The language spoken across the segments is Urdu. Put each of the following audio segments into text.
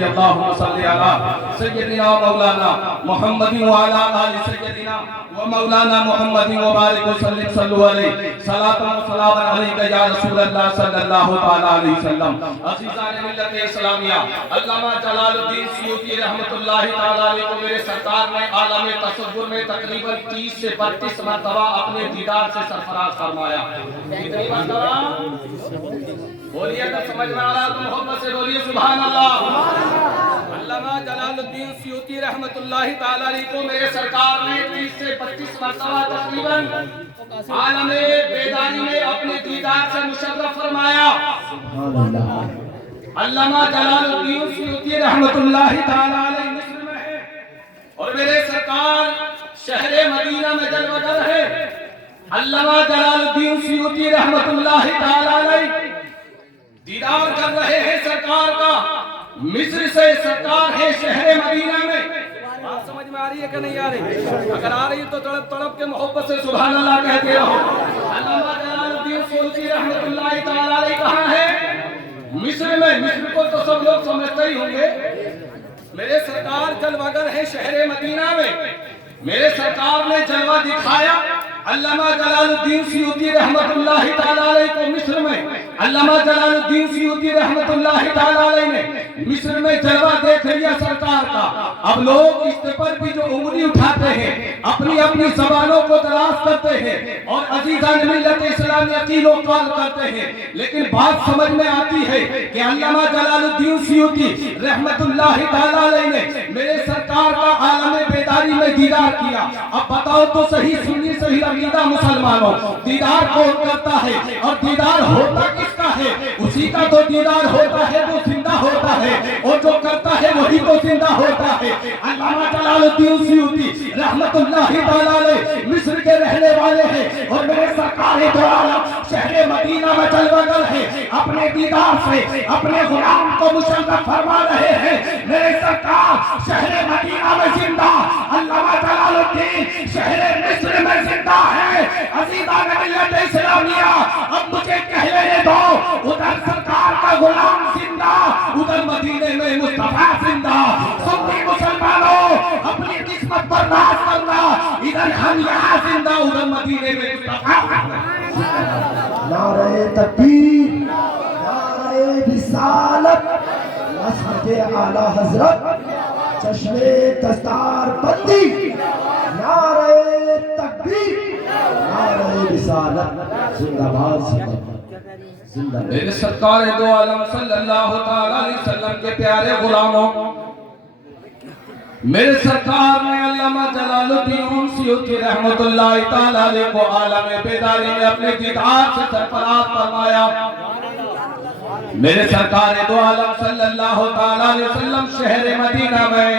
صلی اللہ صلی علی سیدنا مولانا محمد وعلا آل سیدنا و مولانا محمد وبارک وسلم صلو علیہ صلاۃ و سلام علیک یا رسول اللہ صلی اللہ علیہ وسلم. عزیزان ملت اسلامیہ، علامہ جلال الدین سیوطی رحمۃ اللہ تعالی علیہ کو میرے سرکار نے عالم تصور میں تقریباً 30 سے 32 مرتبہ اپنے دیدار سے سرفراز فرمایا. کتنی مرتبہ؟ بولیے اگر سمجھ میں آ رہا تو محبت سے بولیے سبحان اللہ. علامہ جلال الدین سیوطی رحمۃ اللہ تعالی علیہ کو میرے سرکار نے 30 سے 32 مرتبہ تقریباً عالم بیداری میں اپنے دیدار سے مشرف فرمایا. علامہ جلال الدین سیوطی رحمۃ اللہ تعالی علیہ مصر میں ہے اور میرے سرکار شہر مدینہ میں جلوہ گر ہے. علامہ جلال الدین سیوطی رحمۃ اللہ تعالی علیہ دیدار کر رہے ہیں سرکار کا. مصر سے سرکار ہے شہر مدینہ میں. بات سمجھ میں آ رہی ہے کہ نہیں آ رہی؟ اگر آ رہی تو تڑپ تڑپ کے محبت سے سبحان اللہ کہتے رہو. علامہ جلال الدین سیوطی رحمۃ اللہ تعالی علیہ کہاں ہے؟ مصر میں. مصر کو تو سب لوگ سمجھتے ہی ہوں گے. میرے سرکار جلوہ گر ہے شہر مدینہ میں. میرے سرکار نے جلوہ دکھایا علامہ جلال الدین سیوطی رحمۃ اللہ تعالی علیہ کو مصر میں. علامہ جلال الدین سیوطی رحمۃ اللہ تعالی علیہ نے مصر میں جلوہ دیکھ لیا سرکار کا. اب لوگ اس پر بھی جو انگلی اٹھاتے ہیں اپنی اپنی زبانوں کو دراز کرتے ہیں اور عزیزان ملت اسلامیہ قیل و قال کرتے ہیں، لیکن بات سمجھ میں آتی ہے کہ علامہ جلال الدین سیوطی رحمۃ اللہ تعالی علیہ نے میرے سرکار کا عالم بیداری میں دیدار کیا. اب بتاؤ تو صحیح سنی صحیح عقیدہ مسلمانوں، دیدار کون کرتا ہے اور دیدار ہوتا کس کا ہے؟ اسی کا تو دیدار ہوتا ہے جو زندہ ہوتا ہے اور جو کرتا ہے وہی تو زندہ ہوتا ہے. علامہ جلال الدین سیوطی رحمۃ اللہ تعالی علیہ مصر کے رہنے والے ہیں اور میرے سرکار دو عالم شہر مدینہ میں جلوہ گر ہے. اپنے دیدار سے اپنے غلام کو مشرف فرما رہے ہیں. میرے سرکار شہر مدینہ میں زندہ، علامہ جلال الدین شہر مصر میں زندہ ہے. عزیزان ملت اسلامیہ، اب مجھے کہہ لینے دو، ادھر سرکار کا غلام زندہ، ادھر مدینے میں مصطفیٰ زندہ. سنی مسلمانوں اپنی قسمت پر ناز کرنا، ادھر ہم یہاں زندہ، ادھر مدینے میں مصطفیٰ. نعرہ تکبیر، نعرہ رسالت، مسجد اعلی حضرت، چشم دستار بندی. نعرہ تکبیر، نعرہ رسالت، زندہ باد زندہ. میرے سرکار دو عالم صلی اللہ تعالی علیہ وسلم کے پیارے غلاموں، میرے سرکار نے علامہ جلال الدین سیوطی رحمۃ اللہ تعالی علیہ کو عالم بیداری میں اپنے دیدار سے سرفراز فرمایا. میرے سرکار دو عالم صلی اللہ تعالی علیہ وسلم شہر مدینہ میں.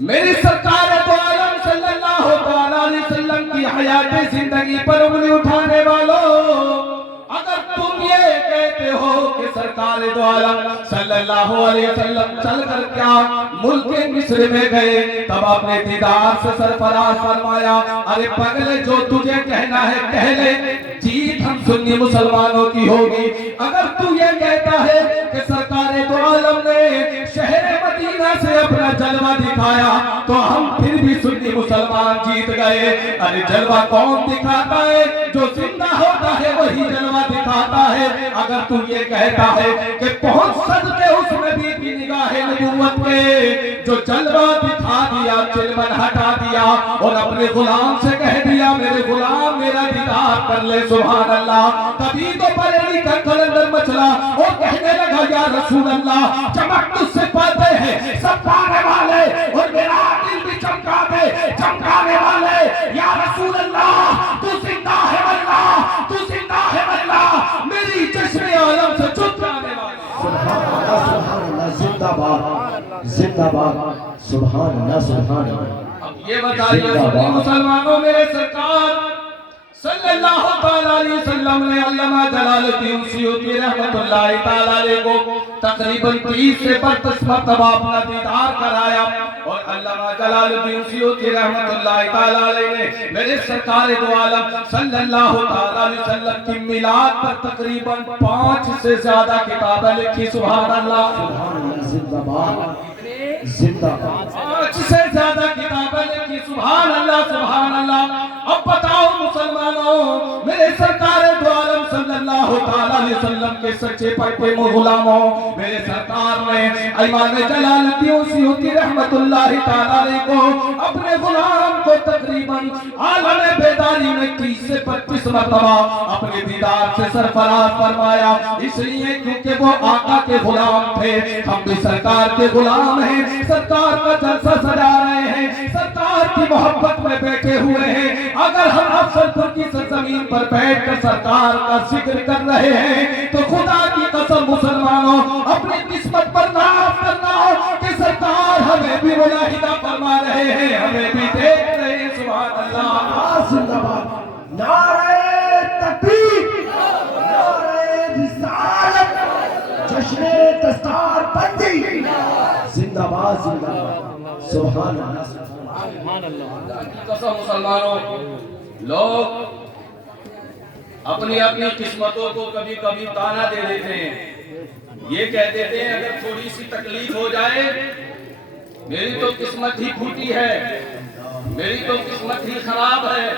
میرے سرکار دو عالم صلی اللہ تعالی علیہ وسلم کی حیات زندگی پر انگلی اٹھانے والوں، اگر تم یہ کہتے ہو کہ سرکار دو عالم صلی اللہ علیہ وسلم چل کر کیا ملک مصر میں گئے تب اپنے دیدار سے سرفراز فرمایا. ارے پگلے جو تجھے کہنا ہے کہہ لے، جیت ہم سنی مسلمانوں کی ہوگی. اگر تو یہ کہتا ہے کہ سرکار دو عالم نے شہر مدینہ سے اپنا جلوہ دکھایا تو ہم پھر بھی سنی مسلمان جیت گئے. ارے جلوہ کون دکھاتا ہے؟ جو زندہ ہوتا ہے وہی جلوہ دکھاتا ہے. اگر تو یہ کہتا ہے کہ پہنچ سکتے اس نبی کی نگاہ نبوت پہ جو جلوہ دکھا دیا، چلمن ہٹا دیا اور اپنے غلام سے کہہ دیا میرے غلام میرا دیدار کر لے، سبحان اللہ. تبھی تو بریلی کا کلندر مچلا اور کہنے لگا یا رسول اللہ چمک تجھ سے پاتے ہیں سب پانے والے اور میرا دل بھی چمکا دے چمکانے والے. یا رسول اللہ تو زندہ ہے واللہ، تو زندہ ہے واللہ، میری چشم عالم سے چترانے والے. سبحان اللہ، زندہ باد زندہ باد، سبحان اللہ سبحان اللہ. اب یہ بتائیے سنی مسلمانوں، میرے سرکار صلی اللہ تعالیٰ علیہ وسلم نے علامہ جلال الدین سیوطی رحمت اللہ تعالیٰ علیہ کو تقریباً 30 سے 32 مرتبہ اپنا دیدار کرایا، اور علامہ جلال الدین سیوطی رحمت اللہ تعالیٰ علیہ نے میرے سرکار دو عالم صلی اللہ تعالیٰ علیہ وسلم کی میلاد پر تقریباً 5 سے زیادہ کتابیں لکھی۔ سبحان اللہ، سبحان اللہ، زندہ باد، زندہ باد۔ 5 سے زیادہ کتابیں لکھی۔ سبحان اللہ، سبحان اللہ۔ اب بتاؤ مسلمانوں، میرے سرکار دو عالم صلی اللہ تعالیٰ علیہ وسلم کے سچے پکے غلاموں، میرے سرکار نے امام جلال الدین سیوطی رحمت اللہ تعالیٰ علیہ کو اپنے غلام کو تقریباً عالم بیداری میں 30 سے 32 مرتبہ اپنے دیدار سے سرفراز فرمایا، اس لیے کیونکہ وہ آقا کے غلام تھے، ہم بھی سرکار کے غلام ہیں، سرکار کا جلسہ سجا رہے ہیں، سرکار کی محبت میں بیٹھے ہوئے ہیں۔ اگر ہم افضل پور کی سرزمین پر بیٹھ کر سرکار کا ذکر کر رہے ہیں تو خدا کی قسم مسلمانوں اپنی قسمت پر ناز کرنا ہو کہ سرکار ہمیں بھی ملاحظہ فرما رہے ہیں، ہمیں بھی دیکھ رہے ہیں۔ سبحان اللہ، زندہ باد، نعرہ تکبیر، نعرہ رسالت، جشن دستار بندی، زندہ باد، زندہ باد، سبحان اللہ، سبحان اللہ۔ قسم مسلمانوں، لوگ اپنی اپنی قسمتوں کو کبھی کبھی تانا دے دیتے ہیں، یہ کہہ دیتے ہیں اگر تھوڑی سی تکلیف ہو جائے میری تو قسمت ہی پھوٹی ہے، میری تو قسمت ہی خراب ہے۔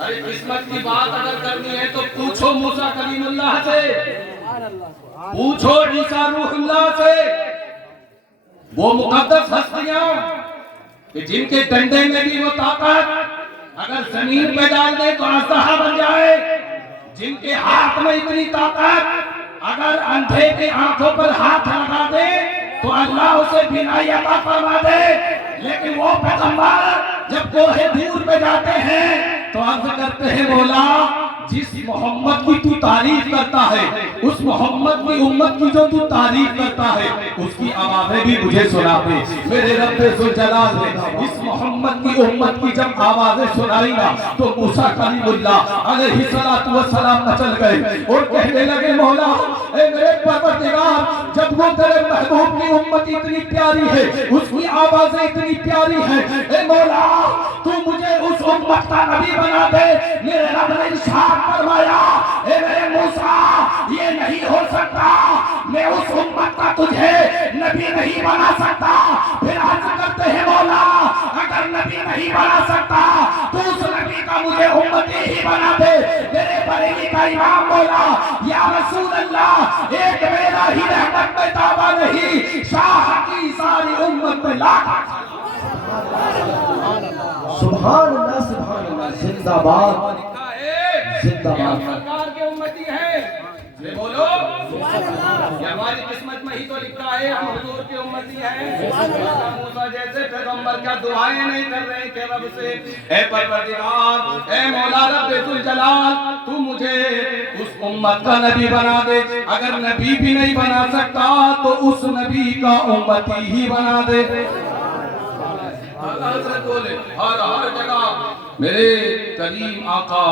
ارے قسمت کی بات اگر کرنی ہے تو پوچھو موسیٰ کلیم اللہ سے، پوچھو عیسیٰ روح اللہ سے، وہ مقدس ہستیاں کہ جن کے ڈنڈے میں بھی وہ طاقت اگر زمین پہ ڈال دے تو اژدہا بن جائے، جن کے ہاتھ میں اتنی طاقت اگر اندھے کے آنکھوں پر ہاتھ لگا دے تو اللہ اسے بینائی عطا فرما دے، لیکن وہ پیغمبر جب کوہ دور پہ جاتے ہیں تو عرض کرتے ہیں مولا جس محمد کی تو تعریف کرتا ہے، اس محمد کی امت کی جو تو تعریف کرتا ہے اس کی آوازیں بھی مجھے سنا دے۔ میرے رب ذوالجلال نے اس محمد کی امت کی جب آوازیں سنائی نا تو موسیٰ کلیم اللہ علیہ السلام نچل گئے اور کہنے لگے مولا اے میرے پروردگار، جب وہ تیرے محبوب کی امت اتنی پیاری ہے، اس کی آوازیں اتنی پیاری ہیں، اے مولا تو مجھے اس امت کا نبی بنا دے۔ میرے رب نے ارشاد فرمایا اے میرے موسیٰ یہ نہیں ہو سکتا، میں اس امت کا تجھے نبی نہیں بنا سکتا۔ پھر عرض کرتے ہیں مولا اگر نبی نہیں بنا سکتا تو اس نبی کا مجھے امتی ہی بنا دے۔ میرے بریلی کا امام بولا یا رسول اللہ ایک میرا ہی رحمت میں دعویٰ نہیں، شاہ کی ساری امت میں لاکھ۔ سبحان اللہ، سبحان اللہ، زندہ باد، زندہ باد۔ سرکار کے امتی ہیں، یہ بولو یہ ہماری قسمت میں ہی تو لکھا ہے ہم حضور کے امتی ہیں۔ موسیٰ جیسے پیغمبر کیا دعائیں نہیں کر رہے کہ رب سے اے پروردگار اے مولا رب ذوالجلال تو مجھے اس امت کا نبی بنا دے، اگر نبی بھی نہیں بنا سکتا تو اس نبی کا امتی ہی بنا دے۔ اللہ حضرت بولے ہر جگہ میرے کریم آقا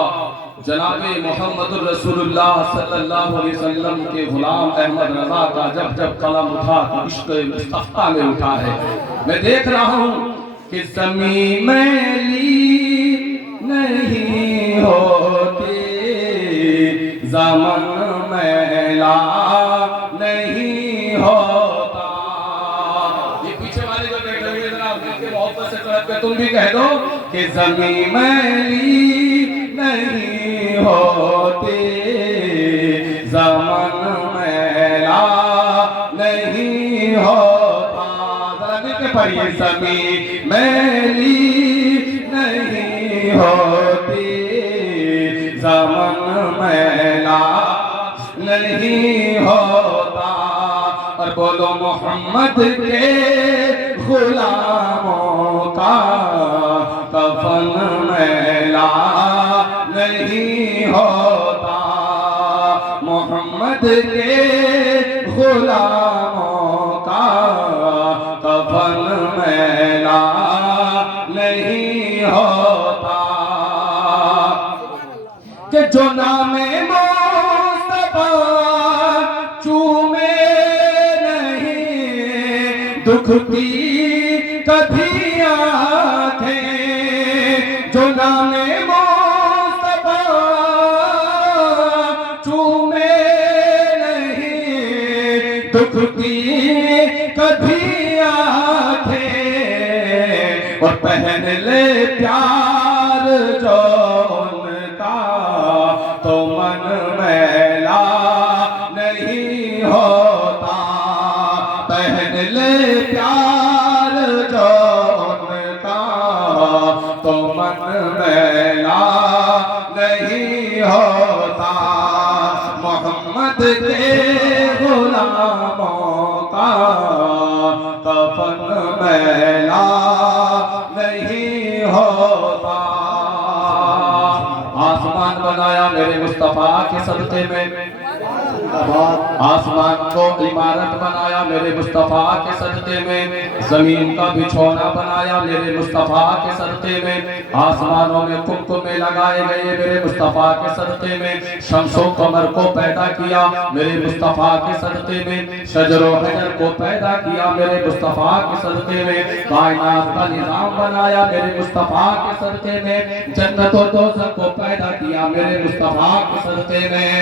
جناب محمد الرسول اللہ صلی اللہ علیہ وسلم کے غلام احمد رضا کا جب جب قلم اٹھا تو عشق مصطفیٰ میں اٹھا ہے۔ میں دیکھ رہا ہوں کہ زمین میلی نہیں ہوتی، زمن میلا نہیں ہوتا۔ یہ پیچھے والے جو بیٹھے ہوئے ذرا مل کے محبت سے کڑک پہ تم بھی کہہ دو کہ زمین میلی نہیں ہوتی، زمن میلا نہیں ہوتا۔ ذرا مل کے پڑھیے زمین میلی نہیں ہوتی، زمن میلا نہیں ہوتا۔ اور بولو محمد کے غلاموں کا کفن میلا نہیں ہوتا، محمد کے غلاموں کا کفن میلا نہیں ہوتا۔ جو نام مصطفیٰ چومے نہیں دکھتی کبھی آنکھیں، جو نام مصطفیٰ چومے نہیں دکھتی کبھی آنکھیں، اور پہن لے پیار جو ان کا تو من میلا نہیں ہوتا، پہن لے پیار جو ان کا تو من میلا نہیں ہوتا، محمد کے غلاموں کا کفن میلا نہیں ہوتا۔ آسمان بنایا میرے مصطفیٰ کے صدقے میں، آسمان کو عمارت بنایا میرے مصطفیٰ کے صدقے میں، زمین کا بچھونا بنایا میرے مصطفیٰ کے صدقے میں، آسمانوں میں قمقمے لگائے گئے میرے مصطفیٰ کے صدقے میں، شمس و قمر کو پیدا کیا میرے مصطفیٰ کے صدقے میں، شجر و حجر کو پیدا کیا میرے مصطفیٰ کے صدقے میں، کائنات کا نظام بنایا میرے مصطفیٰ کے صدقے میں، جنت و دوزخ کو پیدا کیا میرے مصطفیٰ کے صدقے میں،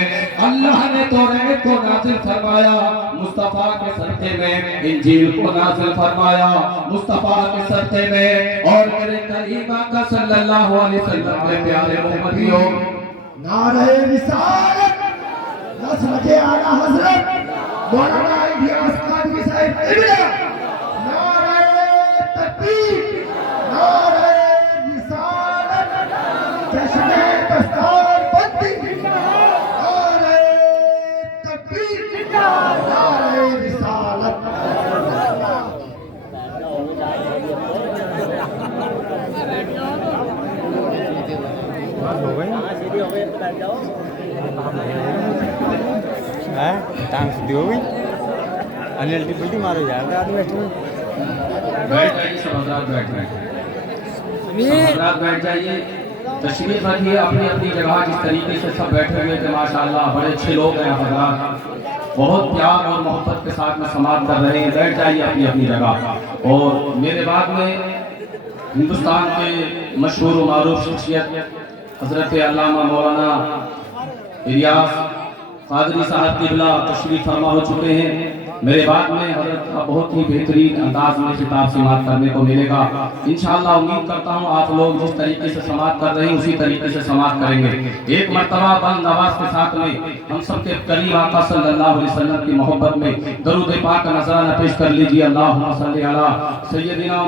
اللہ نے توریت کو نازل فرمایا مصطفیٰ کے صدقے میں، انجیل کو نازل فرمایا مصطفیٰ کے صدقے میں، اور میرے کریم آقا صلی اللہ علیہ وسلم کے پیارے محمدیوں، نعرہ رسالت 10 بجے آقا حضرت مولانا الیاس قادری صاحب قبلہ، نعرہ تکبیر، نعرہ رسالت، جشن دستار بندی، نعرہ تکبیر، نعرہ رسالت۔ ٹانگ سیدھی ہو گئی، انلٹی پلٹی مارو یار آدمی بیٹھے ہوئے۔ بیٹھ جائیے سب حضرات، بیٹھ جائیے سب حضرات، بیٹھ جائیے، تشریف رکھیے اپنی اپنی جگہ، جس طریقے سے سب بیٹھے ہوئے تھے ماشاءاللہ بڑے اچھے لوگ ہیں حضرات، بہت پیار اور محبت کے ساتھ میں سماعت کر رہے ہیں، بیٹھ جائیے اپنی اپنی جگہ۔ اور میرے بعد میں ہندوستان کے مشہور و معروف شخصیت حضرت علامہ مولانا الیاس قادری صاحب قبلہ تشریف فرما ہو چکے ہیں، میرے بعد میں حضرت کا بہت ہی بہترین انداز میں خطاب سماعت کرنے کو ملے گا، انشاءاللہ امید کرتا ہوں آپ لوگ جس طریقے سے سماعت کر رہے ہیں اسی طریقے سے سماعت کریں گے۔ ایک مرتبہ بلند آواز کے ساتھ میں ہم سب کے کریم آقا صلی اللہ علیہ وسلم کی محبت میں درود پاک کا نذرانہ پیش کر لیجیے، اللہم صلی علی سیدنا